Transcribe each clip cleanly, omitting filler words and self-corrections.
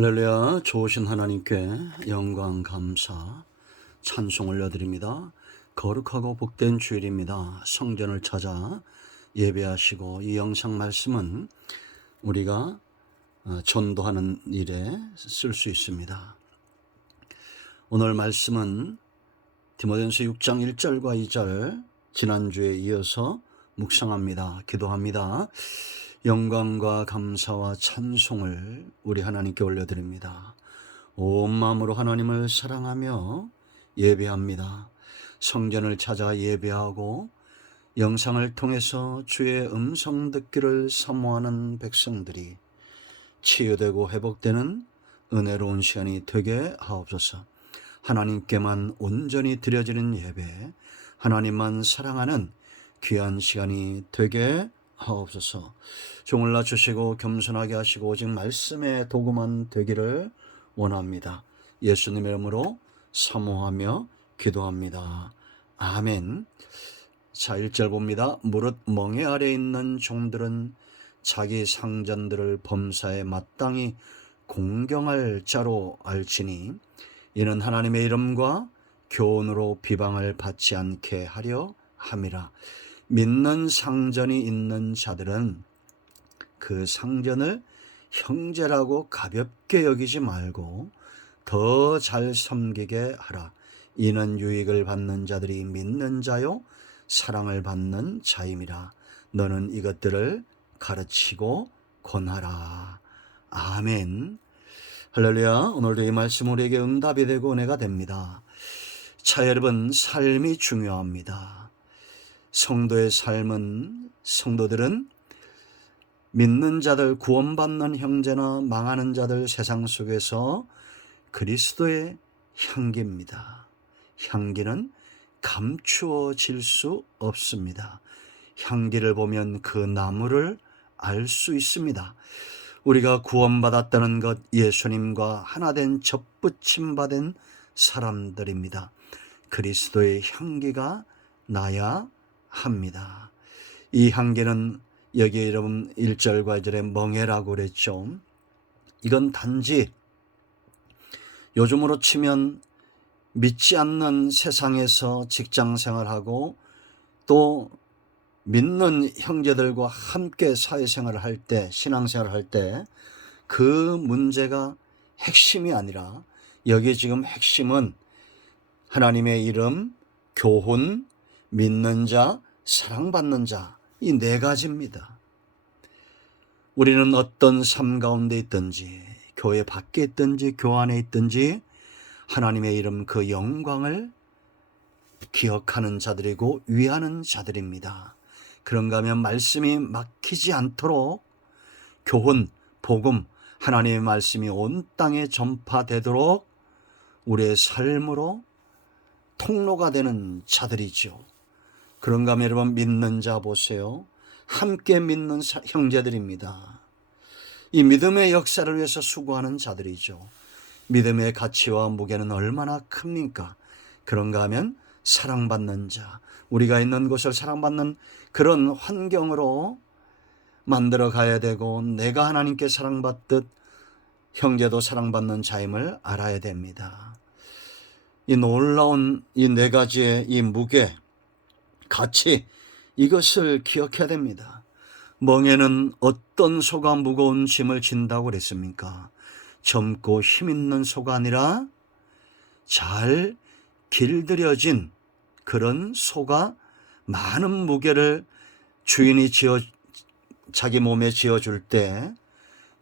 할렐루야. 좋으신 하나님께 영광 감사 찬송 올려드립니다. 거룩하고 복된 주일입니다. 성전을 찾아 예배하시고, 이 영상 말씀은 우리가 전도하는 일에 쓸 수 있습니다. 오늘 말씀은 디모데전서 6장 1절과 2절, 지난주에 이어서 묵상합니다. 기도합니다. 영광과 감사와 찬송을 우리 하나님께 올려드립니다. 온 마음으로 하나님을 사랑하며 예배합니다. 성전을 찾아 예배하고 영상을 통해서 주의 음성 듣기를 사모하는 백성들이 치유되고 회복되는 은혜로운 시간이 되게 하옵소서. 하나님께만 온전히 드려지는 예배, 하나님만 사랑하는 귀한 시간이 되게 하옵소서. 종을 낮추시고 겸손하게 하시고 오직 말씀의 도구만 되기를 원합니다. 예수님의 이름으로 사모하며 기도합니다. 아멘. 자, 1절 봅니다. 무릇 멍에 아래 있는 종들은 자기 상전들을 범사에 마땅히 공경할 자로 알지니 이는 하나님의 이름과 교훈으로 비방을 받지 않게 하려 함이라. 믿는 상전이 있는 자들은 그 상전을 형제라고 가볍게 여기지 말고 더 잘 섬기게 하라. 이는 유익을 받는 자들이 믿는 자요 사랑을 받는 자임이라. 너는 이것들을 가르치고 권하라. 아멘. 할렐루야. 오늘도 이 말씀 우리에게 응답이 되고 은혜가 됩니다. 자, 여러분, 삶이 중요합니다. 성도의 삶은, 성도들은 믿는 자들, 구원받는 형제나 망하는 자들 세상 속에서 그리스도의 향기입니다. 향기는 감추어질 수 없습니다. 향기를 보면 그 나무를 알 수 있습니다. 우리가 구원받았다는 것, 예수님과 하나된 접붙임 받은 사람들입니다. 그리스도의 향기가 나야 합니다. 이 향기는 여기 여러분 1절과 2절에 멍에라고 그랬죠. 이건 단지 요즘으로 치면 믿지 않는 세상에서 직장 생활하고 또 믿는 형제들과 함께 사회생활을 할 때, 신앙생활을 할 때 그 문제가 핵심이 아니라 여기 지금 핵심은 하나님의 이름, 교훈, 믿는 자, 사랑받는 자, 이 네 가지입니다. 우리는 어떤 삶 가운데 있든지, 교회 밖에 있든지, 교 안에 있든지 하나님의 이름, 그 영광을 기억하는 자들이고 위하는 자들입니다. 그런가 하면 말씀이 막히지 않도록 교훈, 복음, 하나님의 말씀이 온 땅에 전파되도록 우리의 삶으로 통로가 되는 자들이죠. 그런가 하면 여러분, 믿는 자 보세요. 함께 믿는 형제들입니다. 이 믿음의 역사를 위해서 수고하는 자들이죠. 믿음의 가치와 무게는 얼마나 큽니까? 그런가 하면 사랑받는 자, 우리가 있는 곳을 사랑받는 그런 환경으로 만들어 가야 되고, 내가 하나님께 사랑받듯 형제도 사랑받는 자임을 알아야 됩니다. 이 놀라운 이 네 가지의 이 무게, 가치, 이것을 기억해야 됩니다. 멍에는 어떤 소가 무거운 짐을 진다고 그랬습니까? 젊고 힘있는 소가 아니라 잘 길들여진 그런 소가 많은 무게를 주인이 자기 몸에 지어줄 때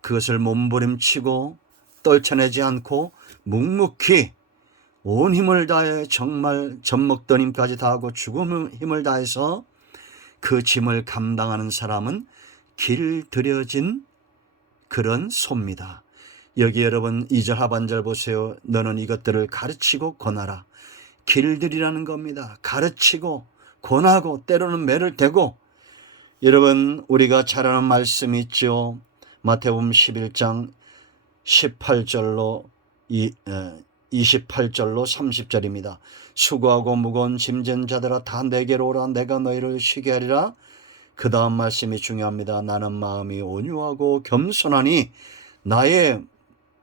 그것을 몸부림치고 떨쳐내지 않고 묵묵히 온 힘을 다해, 정말 젖먹던 힘까지 다하고 죽음의 힘을 다해서 그 짐을 감당하는 사람은 길들여진 그런 소입니다. 여기 여러분 2절 하반절 보세요. 너는 이것들을 가르치고 권하라. 길들이라는 겁니다. 가르치고 권하고 때로는 매를 대고. 여러분, 우리가 잘 아는 말씀이 있죠. 마태복음 11장 18절로 28절로 30절입니다. 수고하고 무거운 짐진 자들아 다 내게로 오라. 내가 너희를 쉬게 하리라. 그 다음 말씀이 중요합니다. 나는 마음이 온유하고 겸손하니 나의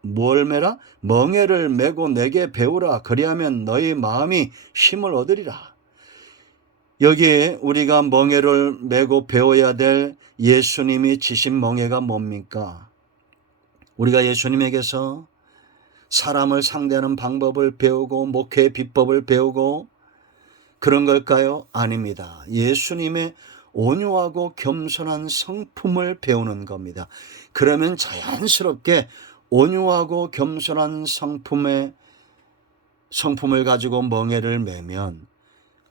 뭘 메라? 멍에를 메고 내게 배우라. 그리하면 너희 마음이 쉼을 얻으리라. 여기에 우리가 멍에를 메고 배워야 될 예수님이 지신 멍에가 뭡니까? 우리가 예수님에게서 사람을 상대하는 방법을 배우고 목회의 비법을 배우고 그런 걸까요? 아닙니다. 예수님의 온유하고 겸손한 성품을 배우는 겁니다. 그러면 자연스럽게 온유하고 겸손한 성품을 가지고 멍에를 메면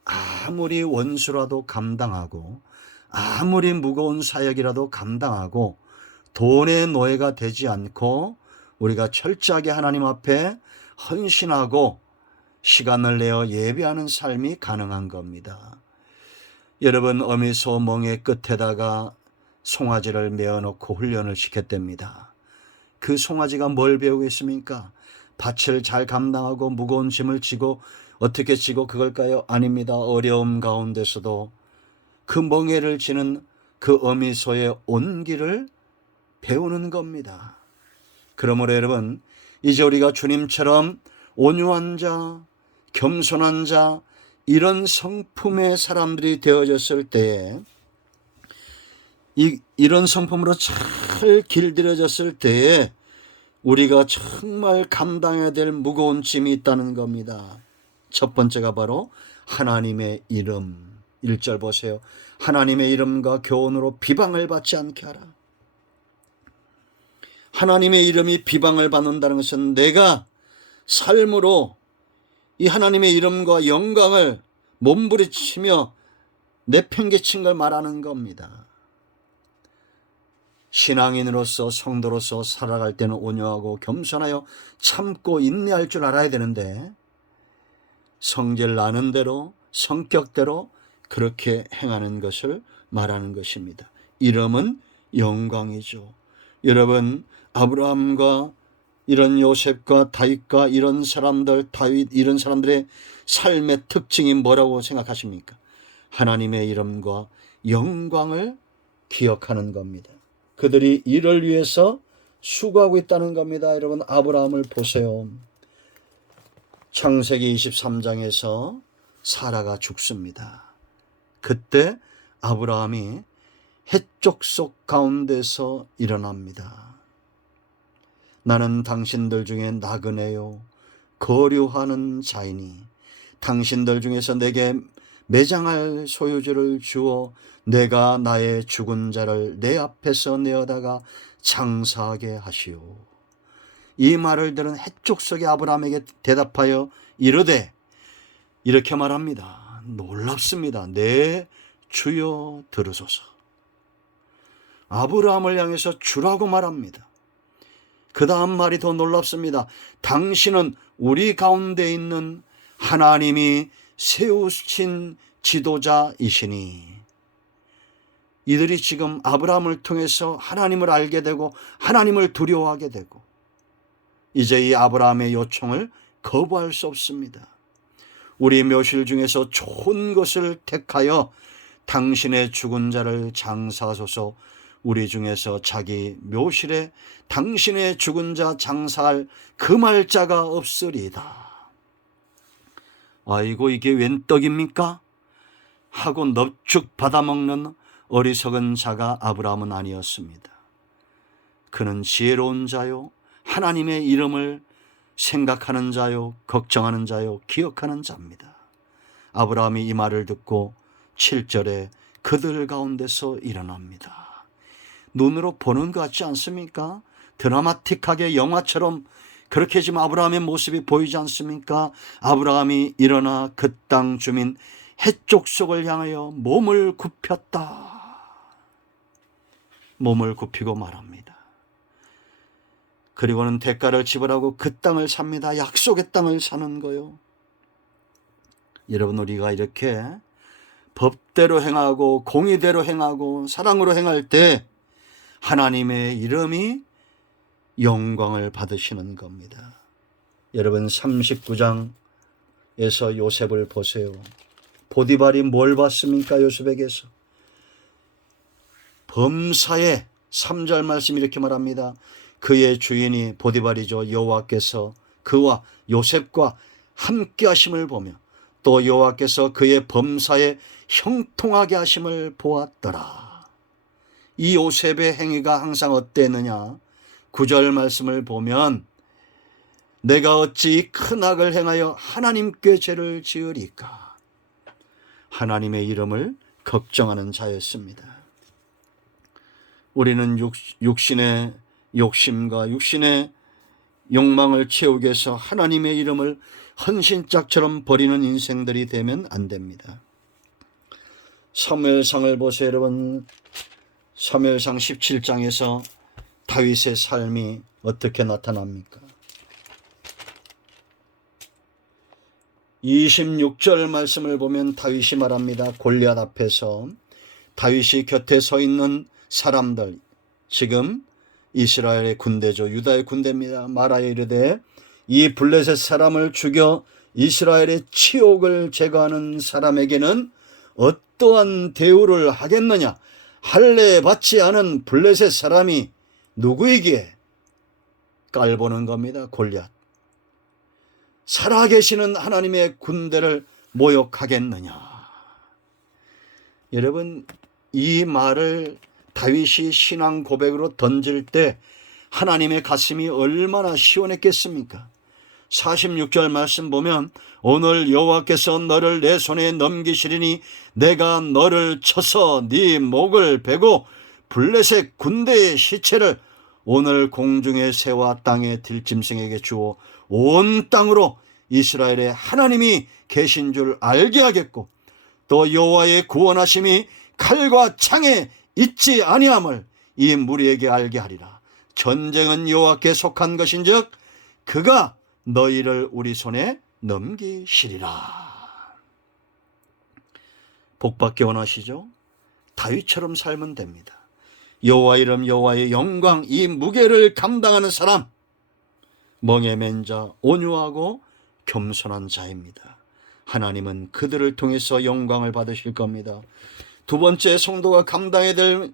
아무리 원수라도 감당하고 아무리 무거운 사역이라도 감당하고 돈의 노예가 되지 않고 우리가 철저하게 하나님 앞에 헌신하고 시간을 내어 예배하는 삶이 가능한 겁니다. 여러분, 어미소 멍에 끝에다가 송아지를 메어놓고 훈련을 시켰답니다. 그 송아지가 뭘 배우겠습니까? 밭을 잘 감당하고 무거운 짐을 지고 어떻게 지고 그걸까요? 아닙니다. 어려움 가운데서도 그 멍에를 지는 그 어미소의 온기를 배우는 겁니다. 그러므로 여러분, 이제 우리가 주님처럼 온유한 자, 겸손한 자, 이런 성품의 사람들이 되어졌을 때에 이런 성품으로 잘 길들여졌을 때에 우리가 정말 감당해야 될 무거운 짐이 있다는 겁니다. 첫 번째가 바로 하나님의 이름. 1절 보세요. 하나님의 이름과 교훈으로 비방을 받지 않게 하라. 하나님의 이름이 비방을 받는다는 것은 내가 삶으로 이 하나님의 이름과 영광을 몸부림치며 내팽개친 걸 말하는 겁니다. 신앙인으로서 성도로서 살아갈 때는 온유하고 겸손하여 참고 인내할 줄 알아야 되는데 성질 나는 대로 성격대로 그렇게 행하는 것을 말하는 것입니다. 이름은 영광이죠. 여러분, 아브라함과 이런 요셉과 다윗과 이런 사람들, 다윗 이런 사람들의 삶의 특징이 뭐라고 생각하십니까? 하나님의 이름과 영광을 기억하는 겁니다. 그들이 이를 위해서 수고하고 있다는 겁니다. 여러분, 아브라함을 보세요. 창세기 23장에서 사라가 죽습니다. 그때 아브라함이 해쪽 속 가운데서 일어납니다. 나는 당신들 중에 나그네요 거류하는 자이니 당신들 중에서 내게 매장할 소유주를 주어 내가 나의 죽은 자를 내 앞에서 내어다가 장사하게 하시오. 이 말을 들은 해쪽 속의 아브라함에게 대답하여 이르되 이렇게 말합니다. 놀랍습니다. 내 주여 들으소서. 아브라함을 향해서 주라고 말합니다. 그 다음 말이 더 놀랍습니다. 당신은 우리 가운데 있는 하나님이 세우신 지도자이시니. 이들이 지금 아브라함을 통해서 하나님을 알게 되고 하나님을 두려워하게 되고 이제 이 아브라함의 요청을 거부할 수 없습니다. 우리 묘실 중에서 좋은 것을 택하여 당신의 죽은 자를 장사하소서. 우리 중에서 자기 묘실에 당신의 죽은 자 장사할 금할 자가 없으리이다. 아이고, 이게 웬 떡입니까? 하고 넙죽 받아먹는 어리석은 자가 아브라함은 아니었습니다. 그는 지혜로운 자요, 하나님의 이름을 생각하는 자요, 걱정하는 자요, 기억하는 자입니다. 아브라함이 이 말을 듣고 7절에 그들 가운데서 일어납니다. 눈으로 보는 것 같지 않습니까? 드라마틱하게 영화처럼 그렇게 지금 아브라함의 모습이 보이지 않습니까? 아브라함이 일어나 그 땅 주민 해쪽 속을 향하여 몸을 굽혔다. 몸을 굽히고 말합니다. 그리고는 대가를 지불하고 그 땅을 삽니다. 약속의 땅을 사는 거요. 여러분, 우리가 이렇게 법대로 행하고 공의대로 행하고 사랑으로 행할 때 하나님의 이름이 영광을 받으시는 겁니다. 여러분, 39장에서 요셉을 보세요. 보디발이 뭘 봤습니까? 요셉에게서 범사에 3절 말씀 이렇게 말합니다. 그의 주인이 보디발이죠. 여호와께서 그와 요셉과 함께 하심을 보며 또 여호와께서 그의 범사에 형통하게 하심을 보았더라. 이 요셉의 행위가 항상 어땠느냐? 9절 말씀을 보면 내가 어찌 큰 악을 행하여 하나님께 죄를 지으리까? 하나님의 이름을 걱정하는 자였습니다. 우리는 육신의 욕심과 육신의 욕망을 채우기 위해서 하나님의 이름을 헌신짝처럼 버리는 인생들이 되면 안 됩니다. 사무엘상을 보세요. 여러분, 사무엘상 17장에서 다윗의 삶이 어떻게 나타납니까? 26절 말씀을 보면 다윗이 말합니다. 골리앗 앞에서 다윗이 곁에 서 있는 사람들, 지금 이스라엘의 군대죠. 유다의 군대입니다. 말하여 이르되 이 블레셋 사람을 죽여 이스라엘의 치욕을 제거하는 사람에게는 어떠한 대우를 하겠느냐? 할례 받지 않은 블레셋 사람이 누구이기에? 깔보는 겁니다. 골리앗. 살아계시는 하나님의 군대를 모욕하겠느냐? 여러분, 이 말을 다윗이 신앙 고백으로 던질 때 하나님의 가슴이 얼마나 시원했겠습니까? 46절 말씀 보면 오늘 여호와께서 너를 내 손에 넘기시리니 내가 너를 쳐서 네 목을 베고 블레셋 군대의 시체를 오늘 공중의 새와 땅의 들짐승에게 주어 온 땅으로 이스라엘의 하나님이 계신 줄 알게 하겠고 또 여호와의 구원하심이 칼과 창에 있지 아니함을 이 무리에게 알게 하리라. 전쟁은 여호와께 속한 것인즉 그가 너희를 우리 손에 넘기시리라. 복받기 원하시죠? 다윗처럼 살면 됩니다. 여호와 이름, 여호와의 영광, 이 무게를 감당하는 사람, 멍에 맨 자, 온유하고 겸손한 자입니다. 하나님은 그들을 통해서 영광을 받으실 겁니다. 두 번째, 성도가 감당해야 될,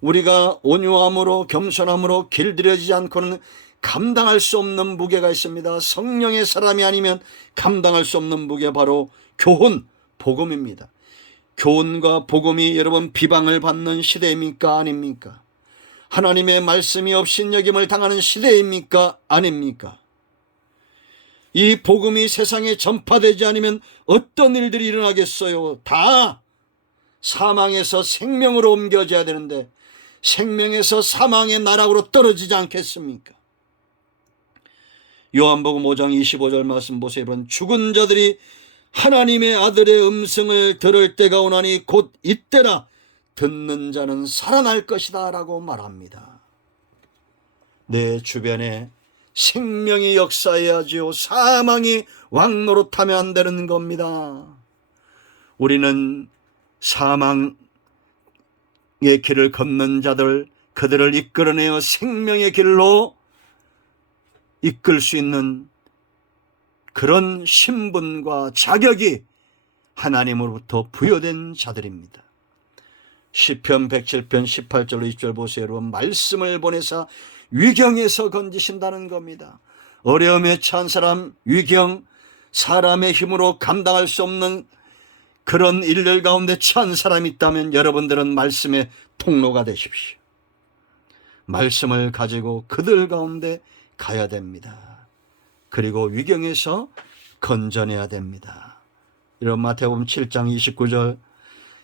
우리가 온유함으로 겸손함으로 길들여지지 않고는 감당할 수 없는 무게가 있습니다. 성령의 사람이 아니면 감당할 수 없는 무게, 바로 교훈, 복음입니다. 교훈과 복음이 여러분 비방을 받는 시대입니까? 아닙니까? 하나님의 말씀이 업신여김을 당하는 시대입니까? 아닙니까? 이 복음이 세상에 전파되지 않으면 어떤 일들이 일어나겠어요? 다 사망에서 생명으로 옮겨져야 되는데 생명에서 사망의 나락으로 떨어지지 않겠습니까? 요한복음 5장 25절 말씀 보세요. 여러분, 죽은 자들이 하나님의 아들의 음성을 들을 때가 오나니 곧 이때라. 듣는 자는 살아날 것이다 라고 말합니다. 내 주변에 생명이 역사해야지요. 사망이 왕노릇하면 안 되는 겁니다. 우리는 사망의 길을 걷는 자들, 그들을 이끌어내어 생명의 길로 이끌 수 있는 그런 신분과 자격이 하나님으로부터 부여된 자들입니다. 시편 107편 18절로 20절 보세요. 여러분, 말씀을 보내사 위경에서 건지신다는 겁니다. 어려움에 처한 사람, 위경, 사람의 힘으로 감당할 수 없는 그런 일들 가운데 처한 사람이 있다면 여러분들은 말씀의 통로가 되십시오. 말씀을 가지고 그들 가운데 가야 됩니다. 그리고 위경에서 건져내야 됩니다. 이런 마태복음 7장 29절,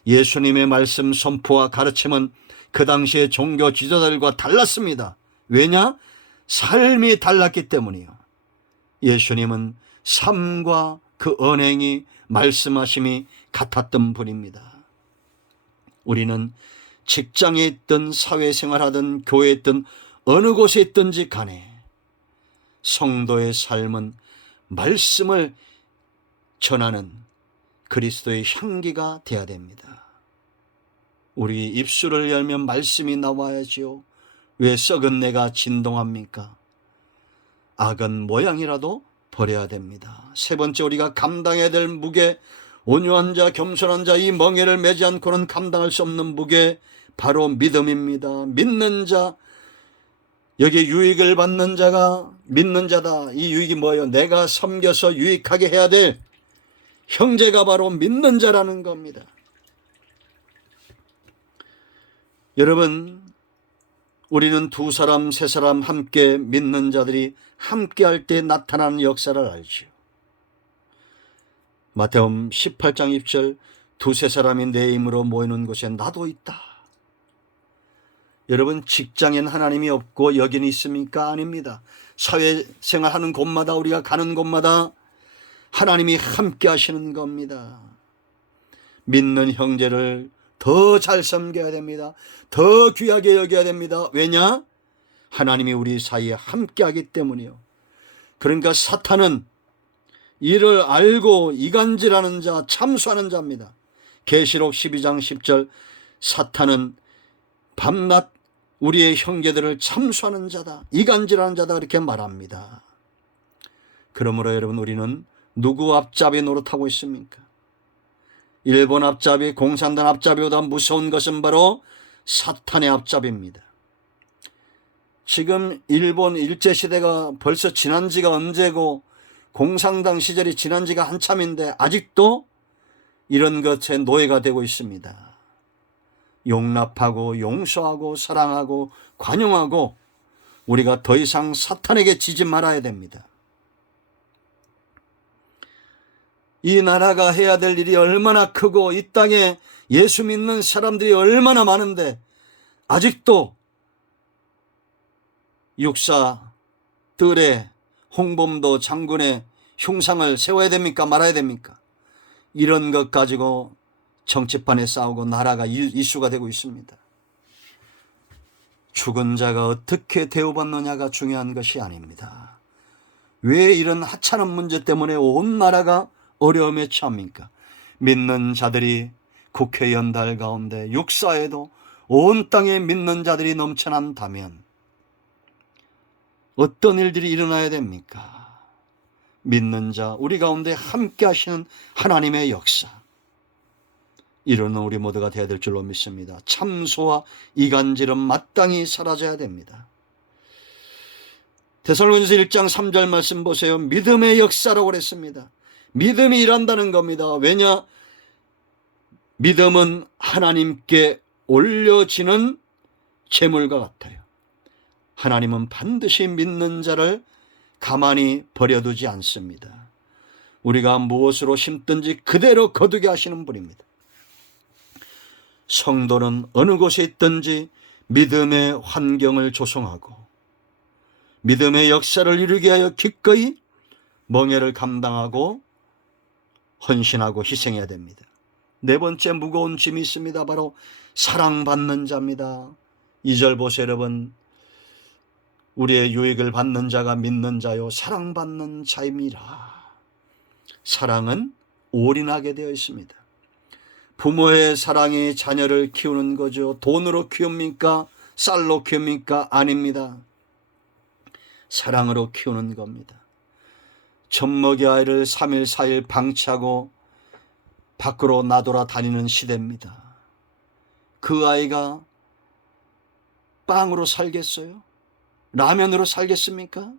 예수님의 말씀 선포와 가르침은 그 당시의 종교 지도자들과 달랐습니다. 왜냐? 삶이 달랐기 때문이요. 예수님은 삶과 그 언행이, 말씀하심이 같았던 분입니다. 우리는 직장에 있든 사회생활하든 교회에 있든 어느 곳에 있든지 간에 성도의 삶은 말씀을 전하는 그리스도의 향기가 되어야 됩니다. 우리 입술을 열면 말씀이 나와야지요. 왜 썩은 내가 진동합니까? 악은 모양이라도 버려야 됩니다. 세 번째, 우리가 감당해야 될 무게, 온유한 자, 겸손한 자, 이 멍에를 매지 않고는 감당할 수 없는 무게, 바로 믿음입니다. 믿는 자, 여기 유익을 받는 자가 믿는 자다. 이 유익이 뭐예요? 내가 섬겨서 유익하게 해야 될 형제가 바로 믿는 자라는 겁니다. 여러분, 우리는 두 사람, 세 사람 함께 믿는 자들이 함께 할 때 나타나는 역사를 알지요. 마태복음 18장 20절, 두세 사람이 내 이름으로 모이는 곳에 나도 있다. 여러분, 직장엔 하나님이 없고 여기는 있습니까? 아닙니다. 사회생활하는 곳마다, 우리가 가는 곳마다 하나님이 함께 하시는 겁니다. 믿는 형제를 더 잘 섬겨야 됩니다. 더 귀하게 여겨야 됩니다. 왜냐? 하나님이 우리 사이에 함께 하기 때문이요. 그러니까 사탄은 이를 알고 이간질하는 자, 참수하는 자입니다. 계시록 12장 10절, 사탄은 밤낮 우리의 형제들을 참수하는 자다, 이간질하는 자다, 그렇게 말합니다. 그러므로 여러분, 우리는 누구 앞잡이 노릇하고 있습니까? 일본 앞잡이, 공산당 앞잡이보다 무서운 것은 바로 사탄의 앞잡이입니다. 지금 일본 일제시대가 벌써 지난 지가 언제고 공산당 시절이 지난 지가 한참인데 아직도 이런 것에 노예가 되고 있습니다. 용납하고 용서하고 사랑하고 관용하고 우리가 더 이상 사탄에게 지지 말아야 됩니다. 이 나라가 해야 될 일이 얼마나 크고 이 땅에 예수 믿는 사람들이 얼마나 많은데 아직도 육사, 뜰에 홍범도 장군의 흉상을 세워야 됩니까? 말아야 됩니까? 이런 것 가지고 정치판에 싸우고 나라가 이슈가 되고 있습니다. 죽은 자가 어떻게 대우받느냐가 중요한 것이 아닙니다. 왜 이런 하찮은 문제 때문에 온 나라가 어려움에 처합니까? 믿는 자들이 국회 연달 가운데 육사에도 온 땅에 믿는 자들이 넘쳐난다면 어떤 일들이 일어나야 됩니까? 믿는 자, 우리 가운데 함께 하시는 하나님의 역사, 이루는 우리 모두가 되어야 될 줄로 믿습니다. 참소와 이간질은 마땅히 사라져야 됩니다. 데살로니가서 1장 3절 말씀 보세요. 믿음의 역사라고 그랬습니다. 믿음이 일한다는 겁니다. 왜냐? 믿음은 하나님께 올려지는 제물과 같아요. 하나님은 반드시 믿는 자를 가만히 버려두지 않습니다. 우리가 무엇으로 심든지 그대로 거두게 하시는 분입니다. 성도는 어느 곳에 있든지 믿음의 환경을 조성하고 믿음의 역사를 이루게 하여 기꺼이 멍에를 감당하고 헌신하고 희생해야 됩니다. 네 번째 무거운 짐이 있습니다. 바로 사랑받는 자입니다. 2절 보세요, 여러분. 우리의 유익을 받는 자가 믿는 자요 사랑받는 자임이라. 사랑은 올인하게 되어 있습니다. 부모의 사랑이 자녀를 키우는 거죠. 돈으로 키웁니까? 쌀로 키웁니까? 아닙니다. 사랑으로 키우는 겁니다. 젖먹이 아이를 3일 4일 방치하고 밖으로 나돌아 다니는 시대입니다. 그 아이가 빵으로 살겠어요? 라면으로 살겠습니까?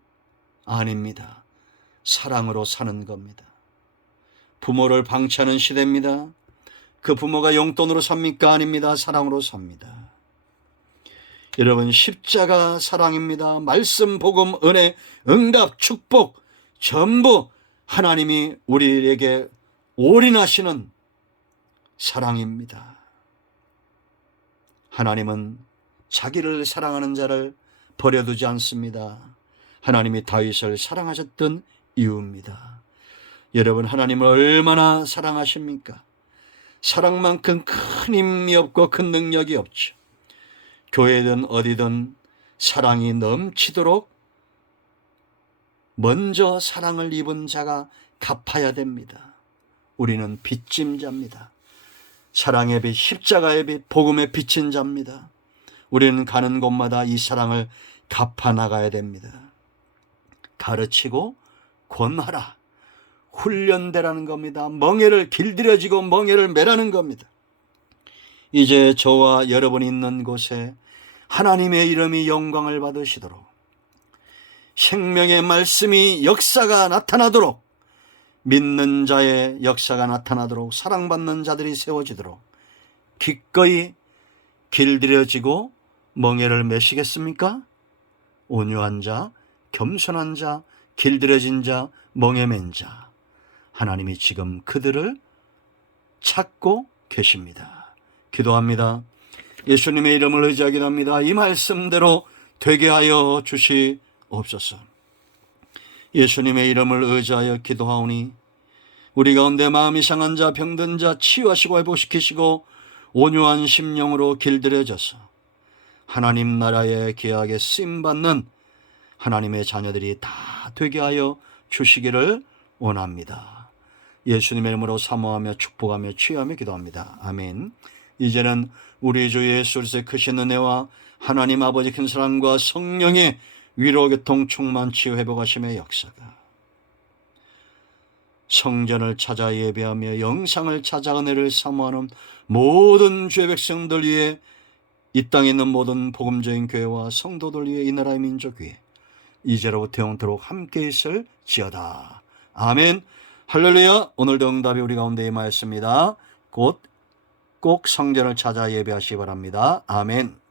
아닙니다. 사랑으로 사는 겁니다. 부모를 방치하는 시대입니다. 그 부모가 용돈으로 삽니까? 아닙니다. 사랑으로 삽니다. 여러분, 십자가 사랑입니다. 말씀, 복음, 은혜, 응답, 축복 전부 하나님이 우리에게 올인하시는 사랑입니다. 하나님은 자기를 사랑하는 자를 버려두지 않습니다. 하나님이 다윗을 사랑하셨던 이유입니다. 여러분, 하나님을 얼마나 사랑하십니까? 사랑만큼 큰 힘이 없고 큰 능력이 없죠. 교회든 어디든 사랑이 넘치도록 먼저 사랑을 입은 자가 갚아야 됩니다. 우리는 빚짐자입니다. 사랑의 빛, 십자가의 빛, 복음의 빛인 자입니다. 우리는 가는 곳마다 이 사랑을 갚아나가야 됩니다. 가르치고 권하라. 훈련되라는 겁니다. 멍에를 길들여지고 멍에를 매라는 겁니다. 이제 저와 여러분이 있는 곳에 하나님의 이름이 영광을 받으시도록 생명의 말씀이 역사가 나타나도록, 믿는 자의 역사가 나타나도록, 사랑받는 자들이 세워지도록 기꺼이 길들여지고 멍에를 메시겠습니까? 온유한 자, 겸손한 자, 길들여진 자, 멍에 맨 자, 하나님이 지금 그들을 찾고 계십니다. 기도합니다. 예수님의 이름을 의지하기도 합니다. 이 말씀대로 되게 하여 주시옵소서. 예수님의 이름을 의지하여 기도하오니 우리 가운데 마음이 상한 자, 병든 자 치유하시고 회복시키시고 온유한 심령으로 길들여져서 하나님 나라에 귀하게 쓰임받는 하나님의 자녀들이 다 되게 하여 주시기를 원합니다. 예수님의 이름으로 사모하며 축복하며 치유하며 기도합니다. 아멘. 이제는 우리 주 예수 그리스도의 크신 은혜와 하나님 아버지 큰 사랑과 성령의 위로 교통 충만 치유 회복하심의 역사가 성전을 찾아 예배하며 영상을 찾아 은혜를 사모하는 모든 주의 백성들 위해, 이 땅에 있는 모든 복음적인 교회와 성도들 위해, 이 나라의 민족 위해 이제로부터 영원토록 함께 있을지어다. 아멘. 할렐루야. 오늘도 응답이 우리 가운데 임하였습니다. 곧 꼭 성전을 찾아 예배하시기 바랍니다. 아멘.